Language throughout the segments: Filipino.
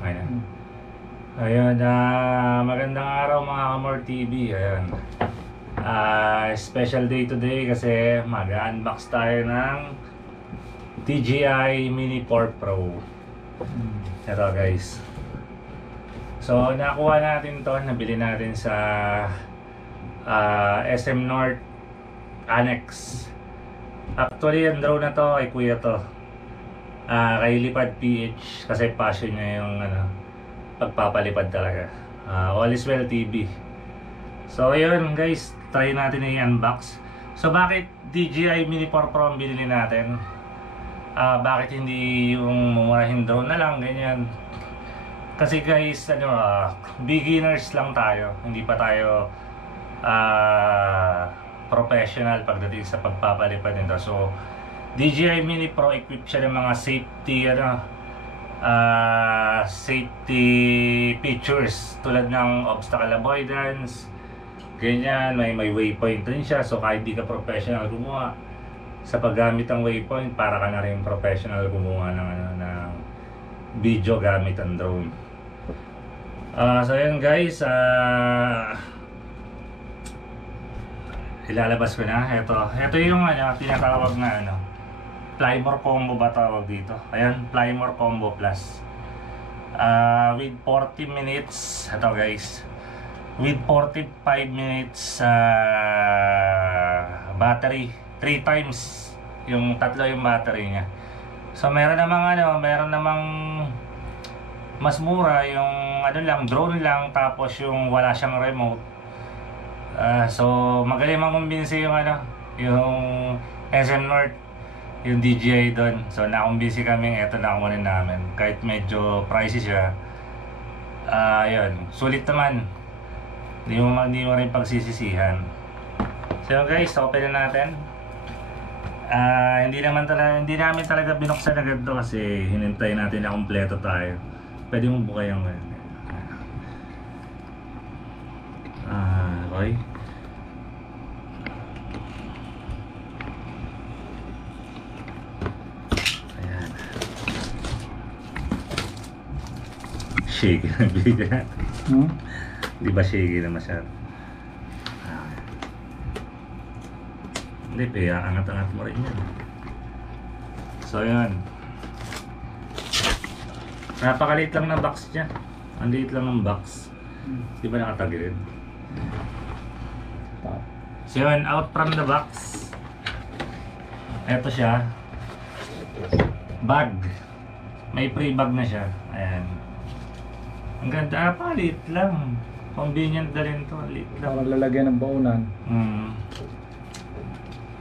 Ayan. Ayun, magandang araw mga Kamor TV. Ayun. Special day today kasi mag-unbox tayo ng DJI Mini 4 Pro. Ito guys. So nakuha natin to, nabili natin sa SM North Annex. Actually ang drone na to ay kuya to, kay Lipad PH, kasi passion niya yung pagpapalipad talaga. All is well TV. So ayun guys, try natin i-unbox. So bakit DJI Mini 4 Pro ang binili natin? Bakit hindi yung mumurahin drone na lang, ganyan? Kasi guys, beginners lang tayo. Hindi pa tayo professional pagdating sa pagpapalipad nito. So DJI Mini Pro, equipped siya ng mga safety features tulad ng obstacle avoidance, ganyan. May waypoint rin siya, so kahit di ka professional gumawa sa paggamit ng waypoint, para ka na rin professional gumawa ng video gamit ang drone. So yun guys, ilalabas ko na. Ito yung tinatawag na Flymore Combo ba tawag dito? Ayan, Flymore Combo Plus. With 40 minutes, ito guys, with 45 minutes battery, 3 times yung battery niya. So meron namang mas mura, yung drone lang, tapos yung wala siyang remote. So magaling makumbinsi yung SM North, yung DJI doon. So nakumbinsi kami, eto na kunin namin. Kahit medyo pricey siya, yun, sulit naman. Hindi mo rin pagsisisihan. So guys, open na natin. Hindi namin talaga binuksan agad to kasi hinintay natin na kumpleto tayo. Pwede mo buka yung okay. Ayan. Shaky na bigyan. Di ba shaky na masyado? Hindi, angat-angat mo rin yan. So yun, napakaliit lang na box niya. Ang liit lang ng box. Di ba nakatagilid? So yun, out from the box, eto siya, bag. May free bag na siya. Ayan. Ang ganda, palit lang. Convenient na rin to, liit lang. Parang lalagyan ng baunan.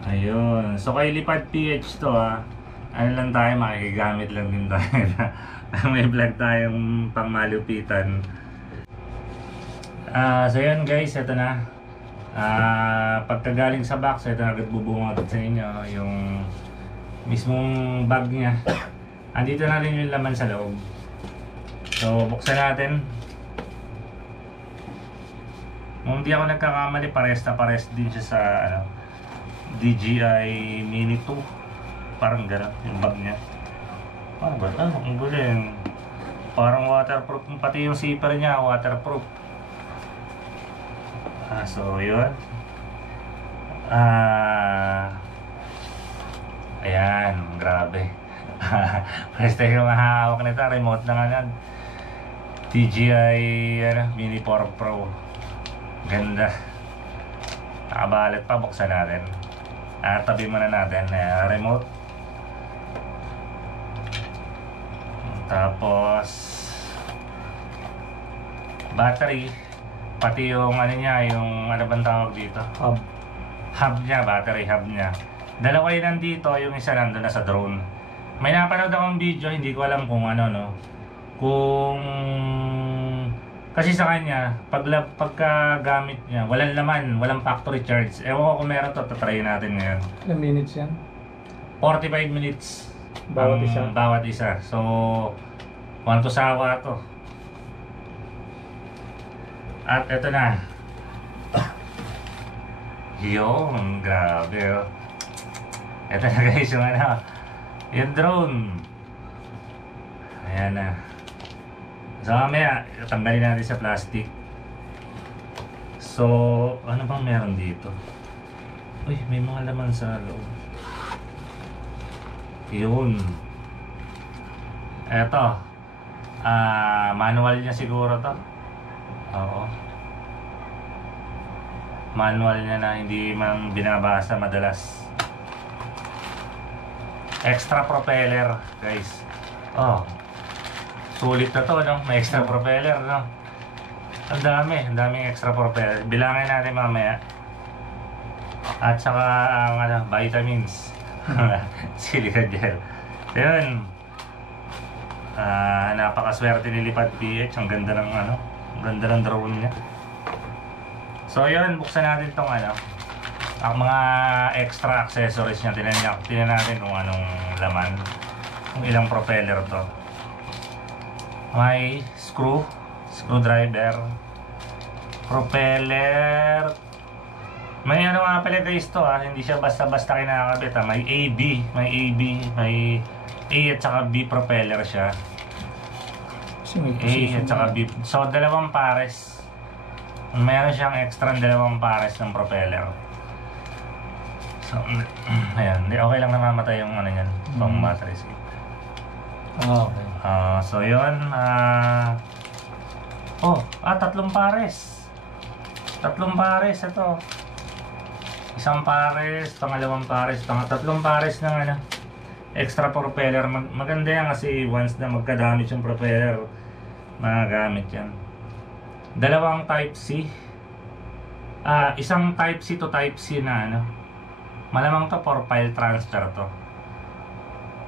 Ayun. So kay Lipad PH to, ano lang tayo, makikigamit lang din tayo. May vlog tayong pangmalupitan. So yun guys, ito na. Pagkagaling sa box, ito na agad bubungad sa inyo yung mismong bag niya. Andito na rin yung laman sa loob. So buksan natin. Kung hindi ako nagkakamali, pares din siya sa DJI Mini 2. Parang gano'n yung bag niya. Ano ba ito? Ang galing. Parang waterproof. Pati yung zipper niya waterproof. So yun. Ayan, grabe. First time yung mahahawak nito, remote na nga. DJI Mini 4 Pro. Ganda. Nakabalit pa, buksan natin. Tabi muna natin, remote. Tapos battery, pati yung niya, yung bang tawag dito? Hub niya, battery hub niya. Dalawa yun nandito, yung isa nandun na sa drone. May napanood akong video, hindi ko alam kung kung kasi sa kanya, pagka-gamit niya, walang laman, walang factory charge. Ewan ko kung meron to, try natin ngayon. Ilang minutes yan? 45 minutes. Bawat isa? Bawat isa. So, one to sawa to. At eto na. Yung, grabe. Eto na guys, yung yung drone. Ayan na. So mamaya, tanggalin natin sa plastic. So, ano bang meron dito? Uy, may mga laman sa loob. Yun. Eto. Manual niya siguro to. Oo. Manual niya na hindi man binabasa madalas. Extra propeller, guys. Oh. Sulit na to, no? May extra propeller, no? Ang daming extra propeller. Bilangin natin mamaya. At saka ang vitamins. Silica gel. Ayun. Napakaswerte ni Lipad PH. Ang ganda ng ang ganda ng drone niya. So yun, buksan natin tong ang mga extra accessories niya. Tingnan natin kung anong laman. Kung ilang propeller to. May screwdriver, propeller. May nga pala guys to hindi siya basta-basta kinakabit May A at saka B propeller siya. A at saka B. So dalawang pares. Meron siyang extra dalawang pares ng propeller. So ayan, okay lang namamatay yung niyan, pang battery seat. Okay. So yun, tatlong pares. Tatlong pares ito. Isang pares, pangalawang pares, tatlong pares ng extra propeller. Maganda yan kasi once na magkadamit yung propeller, magagamit yan. Dalawang type C. Isang type C to type C na malamang to for file transfer to.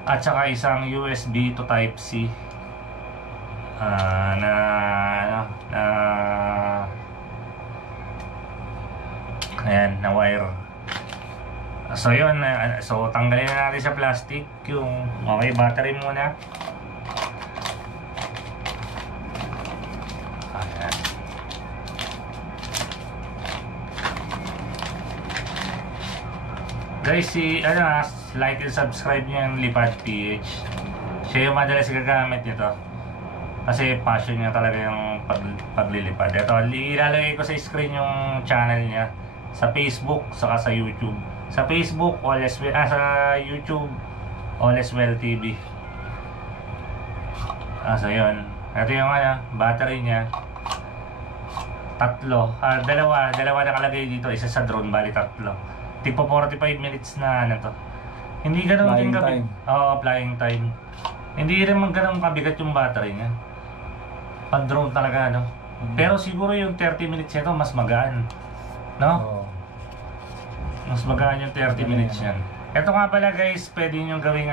At saka isang USB to type C na wire. So yun, so tanggalin na natin sa plastic yung battery muna. Ayan. Guys, like and subscribe niyo yung Lipad PH. Siya yung madalas gagamit nito. Kasi passion niya talaga yung paglilipad. Ito, ilalagay ko sa screen yung channel niya. Sa Facebook, saka sa YouTube. Sa Facebook, sa YouTube, Allswell TV. So yun. Ito yung battery niya. Tatlo. Dalawa nakalagay dito. Isa sa drone, bali tatlo. Tipo 45 minutes na to. Hindi ganun flying din time. Oo, flying time. Hindi rin ganun kabigat yung battery niya. Pag drone talaga, Pero siguro yung 30 minutes nito mas magaan. No? Mas magaan yung 30 minutes yan. Ito nga pala guys, pwede nyo gawing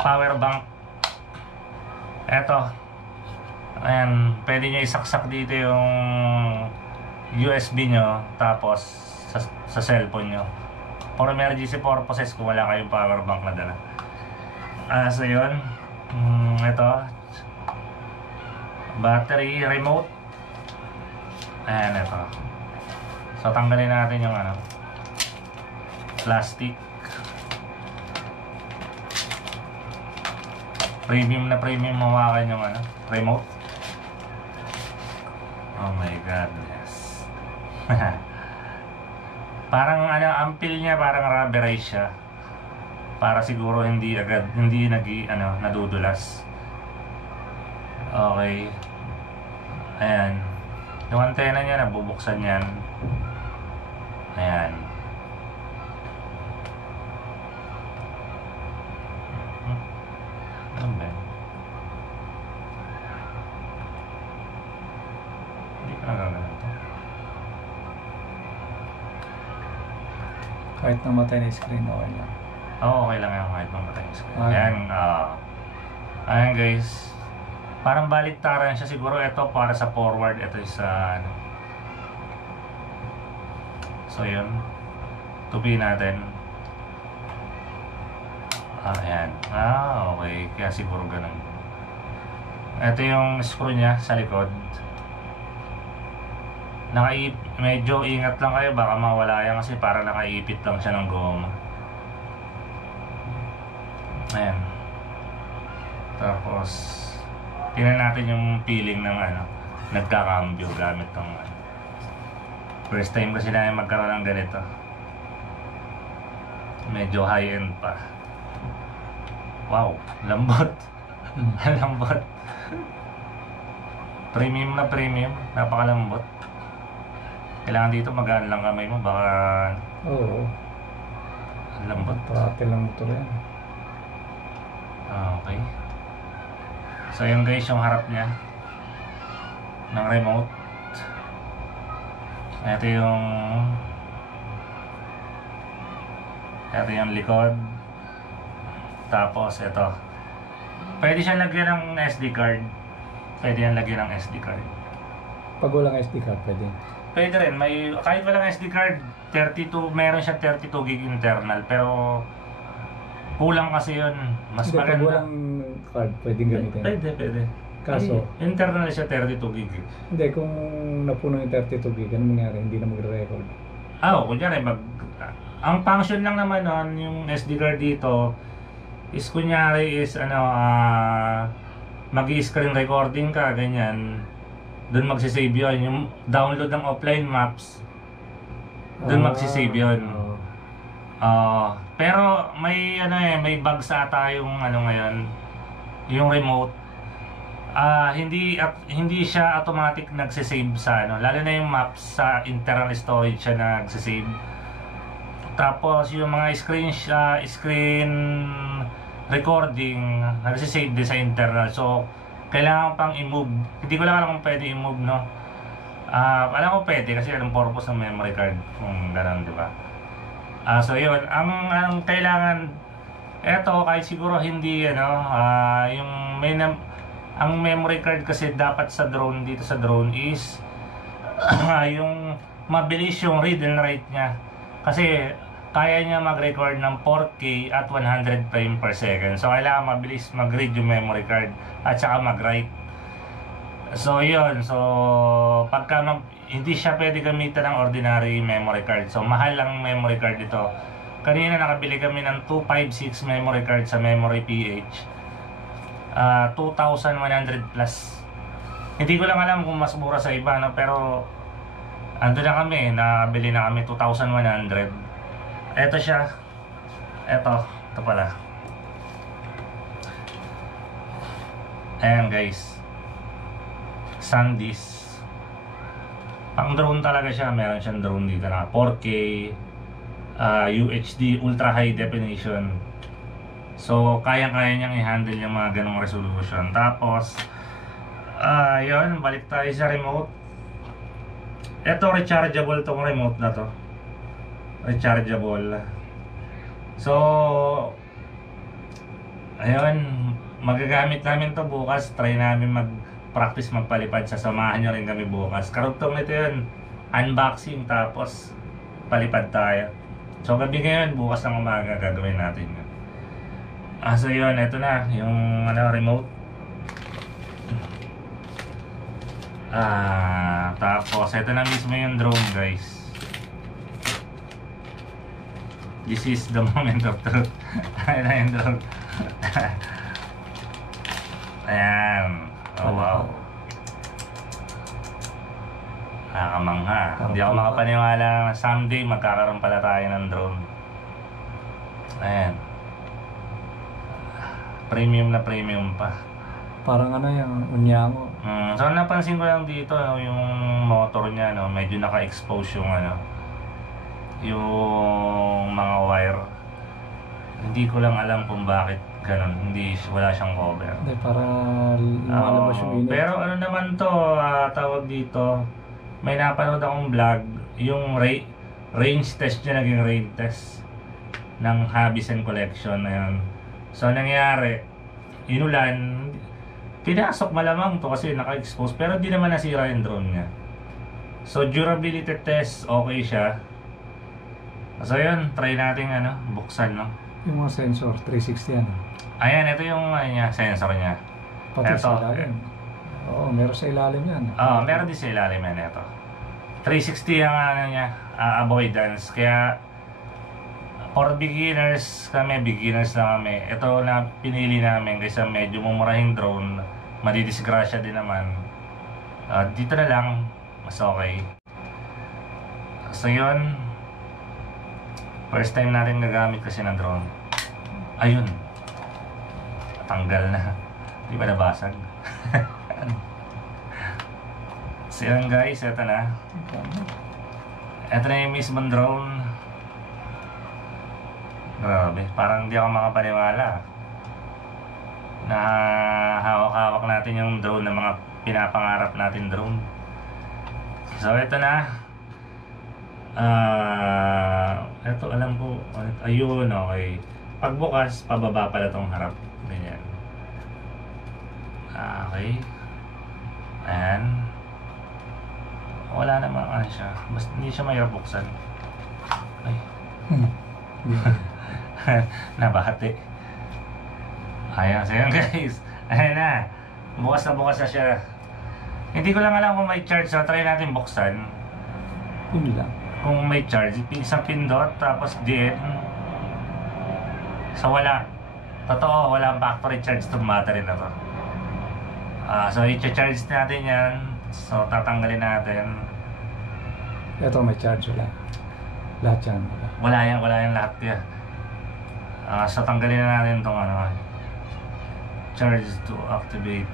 power bank. Ito. Ayan, pwede nyo isaksak dito yung USB nyo. Tapos sa cellphone nyo for emergency purposes kung wala kayong power bank na dala. So yun, ito battery remote. Ayan, ito. So tanggalin natin yung plastic. Premium mawakan yung remote. Oh my goodness. Parang ampil niya, parang rubberized siya. Para siguro hindi nadudulas. Okay. Ayan. Yung antena niya, nabubuksan yan. Ayan. Ano ba? Hindi pa nagagano ito. Kahit namatay na screen, okay lang. Oo, okay lang yan kahit mamatay yung screen. Okay. Ayan, ayan guys. Parang baliktaran siya siguro. Ito para sa forward, ito sa So yun, tupi natin. Ayan. Okay. Kaya siguro ganun. Ito yung screw niya sa likod. Medyo ingat lang kayo, baka mawala yan kasi para nakaipit lang siya ng goma. Ayan. Tapos Tingnan natin yung feeling ng nagkakambyo gamit tong first time kasi namin magkaroon ng ganito. Medyo high-end pa. Wow, lambot. Lambot. Premium na premium, napakalambot. Kailangan dito magaan lang kamay mo, baka Oo. lambot. Pati lang motor yan. Okay. So yun guys, yung harap niya ng remote. Ito yung likod. Tapos ito. Pwede siya lagyan ng SD card. Pwede yan lagyan ng SD card. Pag walang SD card, pwede. Pwede rin, kahit walang SD card, 32, meron siya 32 gig internal, pero kulang kasi yun. Mas Hindi, pag maganda. walang card, pwedeng gamitin. Pwede. Kaso, Internal siya 32 gig. hindi, kung napuno yung 32 gig, ano mangyari? Hindi na magre-record. Kunyari, ang function lang naman nun, yung SD card dito, is kunyari is mag-i-screen recording ka, ganyan. Doon magsisave yun. Yung download ng offline maps, doon magsisave yun. Pero may may bugs ata yung ngayon, yung remote. Hindi siya automatic nagsisave sa lalo na yung maps sa internal storage siya nagsisave. Tapos yung mga screen recording nagsisave din sa internal. So kailangan pang i-move. Hindi ko lang alam kung pwede i-move, no. Alam ko pwede kasi anong purpose ng memory card kung gano'n, di ba? So yun, ang kailangan eto kahit siguro hindi yung ang memory card kasi dapat sa drone, dito sa drone is yung mabilis yung read and write niya. Kasi kaya niya mag-record ng 4K at 100 frame per second. So kailangan mabilis mag-read yung memory card at saka mag-write. So yun, so pagka hindi siya pwede gamitan ng ordinary memory card. So mahal lang memory card ito. Kanina nakabili kami ng 256 memory card sa Memory PH. 2,100 plus. Hindi ko lang alam kung mas mura sa iba, no? Pero ando na kami, nabili na kami 2,100. Ito siya. Ito pala. Ayan guys, SanDisk. Pang drone talaga siya. Meron siyang drone dito na 4K UHD Ultra High Definition. So kaya-kaya niyang i-handle yung mga ganong resolution. Tapos yun, balik tayo sa remote. Ito rechargeable tong remote na to. Rechargeable. So ayun, magagamit namin to bukas. Try namin mag-practice magpalipad. Sasamahan nyo rin kami bukas. Karugtong nito yun, unboxing tapos palipad tayo. So gabi ngayon, bukas ng umaga gagawin natin yun. So yun, ito na yung remote. Tapos ito na mismo yung drone guys. This is the moment of truth. Ayan na yung drone. Ayan. Oh wow. Nakakamangha. Hindi ako makapaniwala na someday magkakaroon pala tayo ng drone. Ayan. Premium na premium pa. Parang yung unyango. So napansin ko lang dito yung motor niya, medyo naka-expose yung yung mga wire. Hindi ko lang alam kung bakit ganun. Wala siyang cover. Hindi, para lumalabas yung init. Pero ano naman to, tawag dito, may napanood akong vlog, yung range test niya, naging range test ng Hobbies and Collection na yun. So nangyari, inulan, pinasok malamang to kasi naka-expose, pero di naman nasira yung drone niya. So durability test, okay siya. So yun, try natin buksan, no? Yung mga sensor, 360 yan. Ayan, ito yung sensor niya. Pati Ito. sa ilalim. Oo, meron sa ilalim yan. Meron din sa ilalim yan, ito. 360 ang niya, avoidance. Kaya for beginners lang kami. Ito na pinili namin kasi medyo mumurahing drone. madidisgrasya din naman. Dito na lang, mas okay. So yun, first time natin gagamit kasi ng drone. Ayun, tanggal na. Di ba nabasag? So yun guys, eto na. Eto na yung mismong drone. Grabe, parang di ako makapaniwala na hawak-hawak natin yung drone na mga pinapangarap natin drone. So ito na. Ito alam ko. Ayun, okay. Pagbukas, pababa pala tong harap. Ganyan. Okay. Ayan. Wala namang ano siya. Basta hindi siya mahirap buksan. Ay. Nabahati. Ayan, so yun guys. Ayan na. Bukas na siya. Hindi ko lang alam kung may charge. So try natin buksan. Yun lang. Kung may charge, isang pindot, tapos din. So wala. Totoo, walang factory charge itong battery na to. So i-charge natin yan. So tatanggalin natin. Ito may charge wala. Lahat yan. Wala yan lahat yan. So tanggalin na natin itong ano, charge to activate.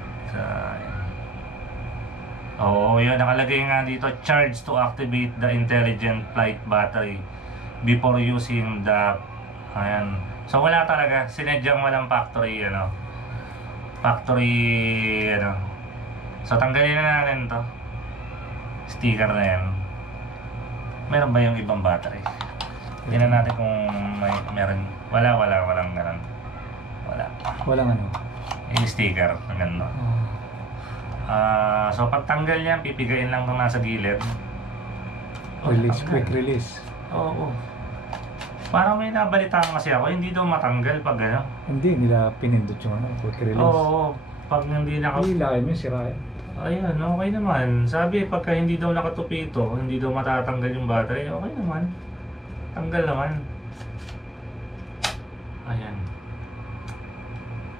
Yun, nakalagay nga dito, charge to activate the intelligent flight battery before using the, ayan. So wala talaga, sinedyang walang factory, So tanggalin na natin to. Sticker na yan. Meron ba yung ibang battery? Tingnan natin kung meron. Walang meron. Walang ano. Yung sticker, ganun. So pagtanggal niya, pipigain lang itong nasa gilid. Release, quick release. Oo. Parang may nabalitaan kasi ako, hindi daw matanggal pag ano. Hindi nila pinindot yung ano, quick release. Oo. Pag hindi Hindi lahat mo sira. Ayan, okay naman. Sabi, pagka hindi daw nakatupi ito, hindi daw matatanggal yung battery, okay naman. Tanggal naman. Ayan.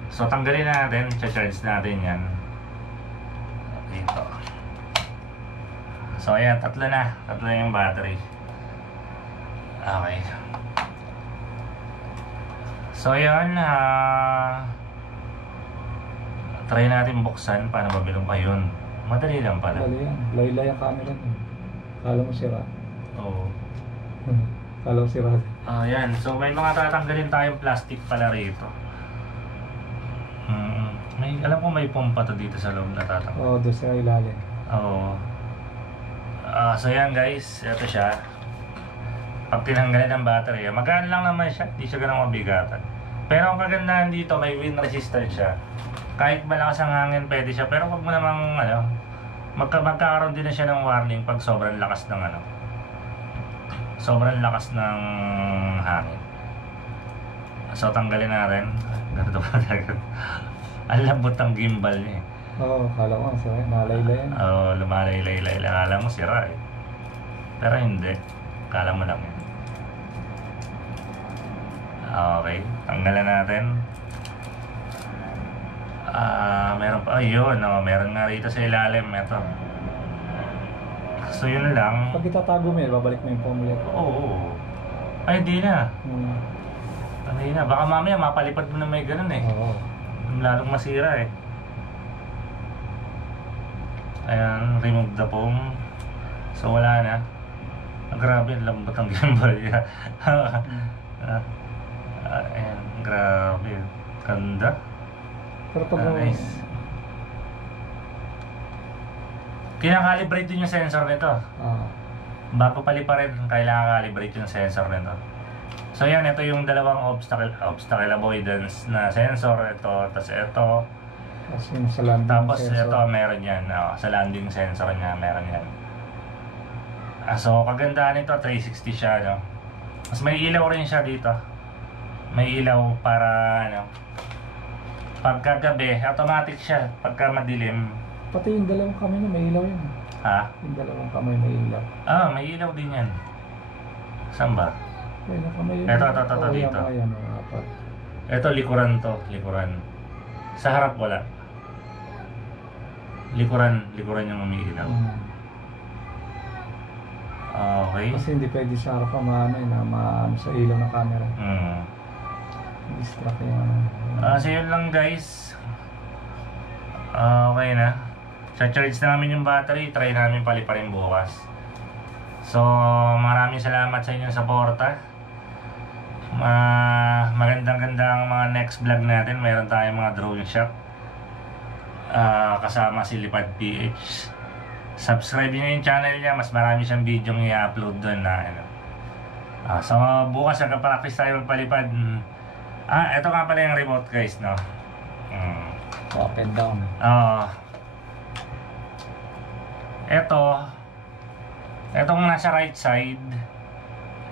So, tanggalin natin. Charge natin yan. Dito. So, ayan. Tatlo na yung battery. Okay. So, ayan. Try natin buksan. Paano mabilong pa yun? Madali lang pala. Madali yan. Lay-lay ang camera niya. Kala mo sira. Oo. Kala mo sira. Ayan. So, may mga tatanggalin tayong plastic pala rito. Alam ko may pompa to dito sa loob na tatanggal. Oo, doon sa ilalim. Oo. So, yan guys. Ito siya. Pag tinanggalin ng battery, magaan lang naman siya. Hindi siya ganang mabigatan. Pero ang kagandahan dito, may wind resistant siya. Kahit malakas ang hangin, pwede siya. Pero wag mo namang, magkakaroon din na siya ng warning pag sobrang lakas ng, sobrang lakas ng hangin. So, tanggalin natin. Ganito pa talaga. Ang lambot ng gimbal niya. Oo, kala ko, sira. Nalaylay yan. Oo, lumalaylay-lay. Kala mo sira eh. Pero hindi. Kala mo lang yan. Okay, tanggalan natin. Meron pa, ayun, meron nga rito sa ilalim. Ito. So yun lang. Pag itatago mo yan, babalik mo yung formula. Oo. Ay, di na. Hindi na. Baka mamaya mapalipad mo na may ganun eh. Oo. Lalong masira eh. Ayan, remove the foam. So wala na. Grabe, lambot ang gimbal niya. Ayan, grabe. Ganda. Pero pag nice. Kinakalibrate din yung sensor nito. Bago paliparin, kailangan kalibrate yung sensor nito. So yan, ito yung dalawang obstacle avoidance na sensor. Ito, tapos ito. Sa landing tapos sensor. ito, meron yan. Sa landing sensor niya, meron yan. So, kagandahan nito, 360 siya, Mas may ilaw rin siya dito. May ilaw para, pagkagabi, automatic siya. Pagka madilim. Pati yung dalawang kamay niya, may ilaw yun. Ha? Yung dalawang kamay may ilaw. May ilaw din yan. Saan ba? Yung kamay yun. Ito, dito. Ito, likuran to. Likuran. Sa harap wala. Likuran yung umiilaw. Okay. Kasi hindi pwede sa harap maano sa ilaw ng camera. Distract yung So yun lang guys. Okay na. Sa-charge namin yung battery, try namin paliparin bukas. So maraming salamat sa inyong suporta. Magandang mga next vlog natin. Meron tayong mga drone shop. Kasama si Lipad PH. Subscribe nyo yung channel niya. Mas marami siyang video i-upload doon na ano. So bukas nagpa-practice tayo magpalipad. Ito nga pala yung remote guys, no? up and down. Etong nasa right side,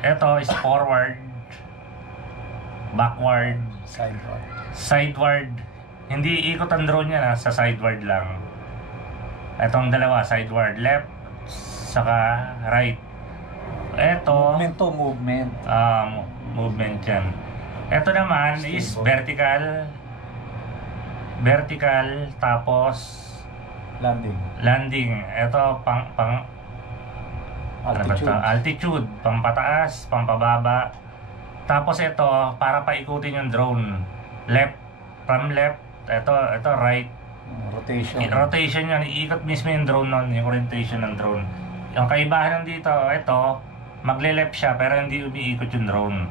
ito is forward, backward, sideward. Hindi ikot ang drone niya sa sideward lang. Etong dalawa, sideward, left, saka right. Ito Movement. movement yan. Ito naman is vertical, tapos landing. Ito pang altitude, pampataas, pampababa. Tapos ito para paikutin yung drone. From left, ito right. Rotation yan, iikot mismo yung drone nun, yung orientation ng drone. Yung kaibahan dito, ito magle-left siya pero hindi umiikot yung drone.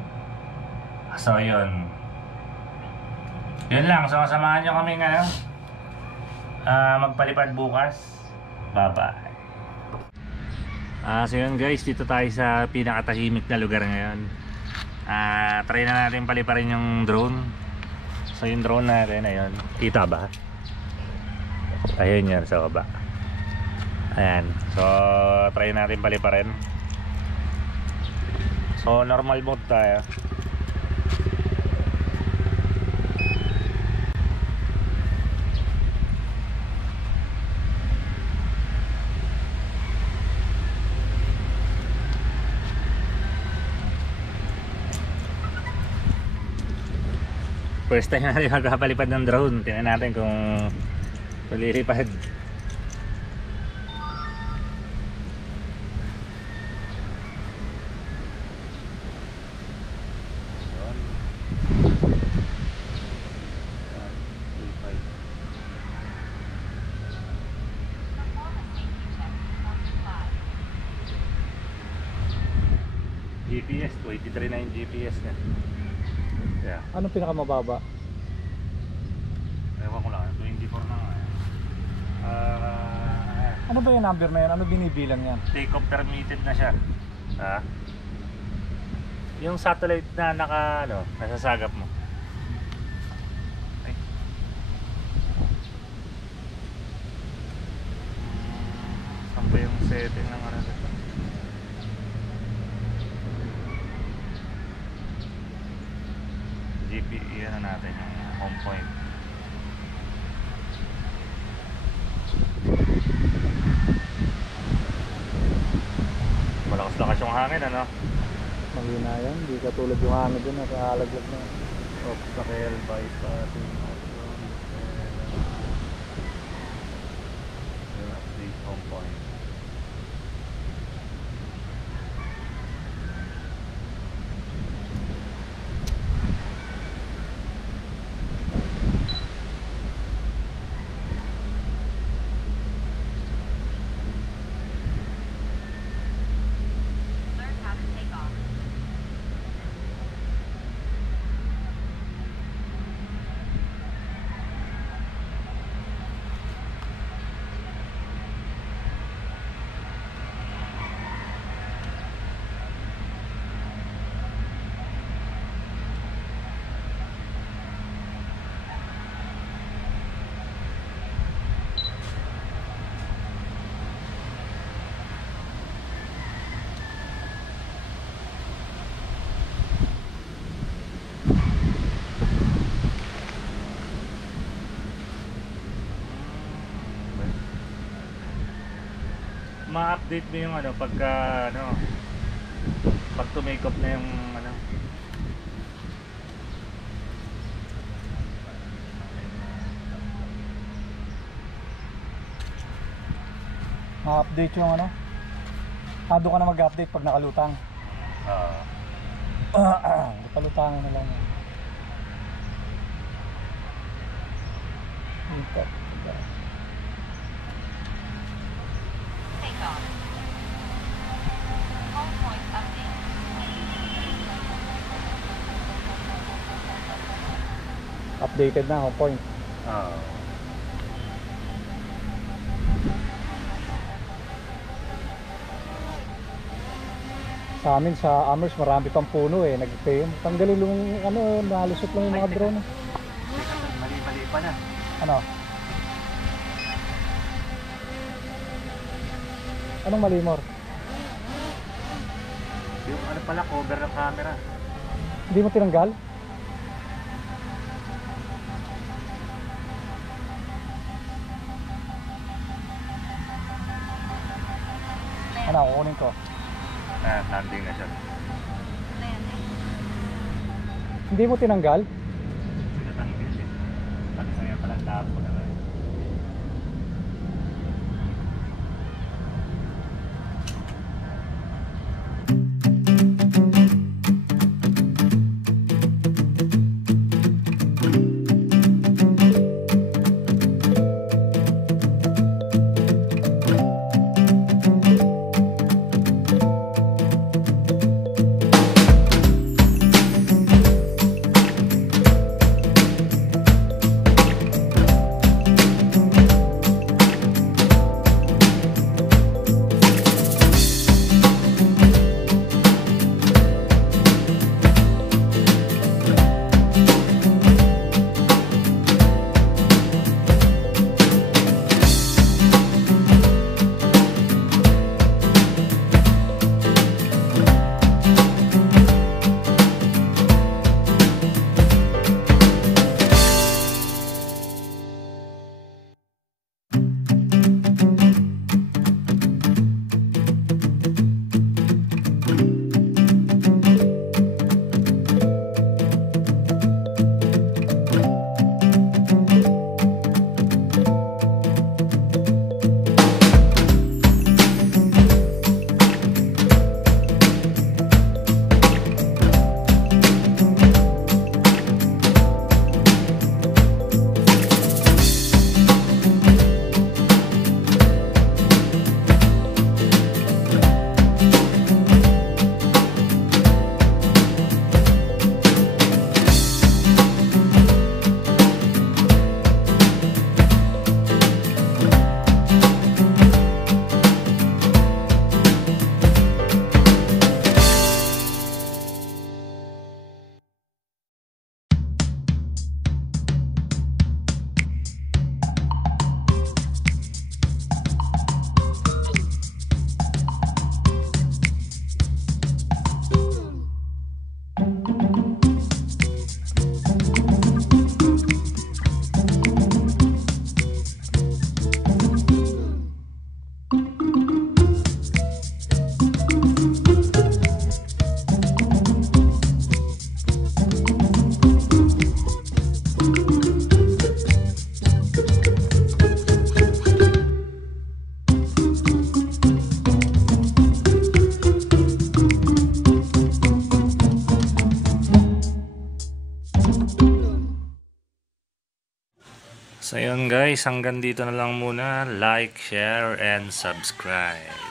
So yun lang, so samahan nyo kami ngayon magpalipad bukas. Bye bye. So yun guys, dito tayo sa pinakatahimik na lugar ngayon. Try na natin paliparin yung drone. So yung drone natin, ayun, kita ba? Ayun yan sa baba. Ayan, so try natin paliparin. So normal mode tayo. First time natin magpapalipad ng drone. Tingnan natin kung malilipad. GPS, 23 na yung GPS niya. Yeah. Anong pinakamababa? Ewan ko lang, 24 na nga. Ano ba yung number na yan? Ano binibilang yan? Take off permitted na siya. Yung satellite na nasasagap mo. Ay. Saan ba yung setting ng ano dito? GPE natin yung home point. Malakas yung hangin, ano? Mahina yan, hindi katulad yung hangin dun, nakalaglag na. Obstacle, bypassing, update home point. Ma-update mo yung pagka pag tumake off na yung Ma-update yung ano. Doon ka na mag-update pag nakalutang. Nakalutang na lang. Ito. Take off. Home point update. Updated na ako point. Sa amin sa Amherst marami pang puno eh. Tanggalin yung ano, nalusot lang yung mga drone. Mali-mali pa na. Ano? Anong malimor? Yung ano pala, cover ng camera. Hindi mo tinanggal? Ano, kukunin ko. Landing na siya. Landing. Hindi mo tinanggal? Tinatanggal siya. Pati sa'yo pala tapo na rin. So yun guys, hanggang dito na lang muna. Like, share, and subscribe.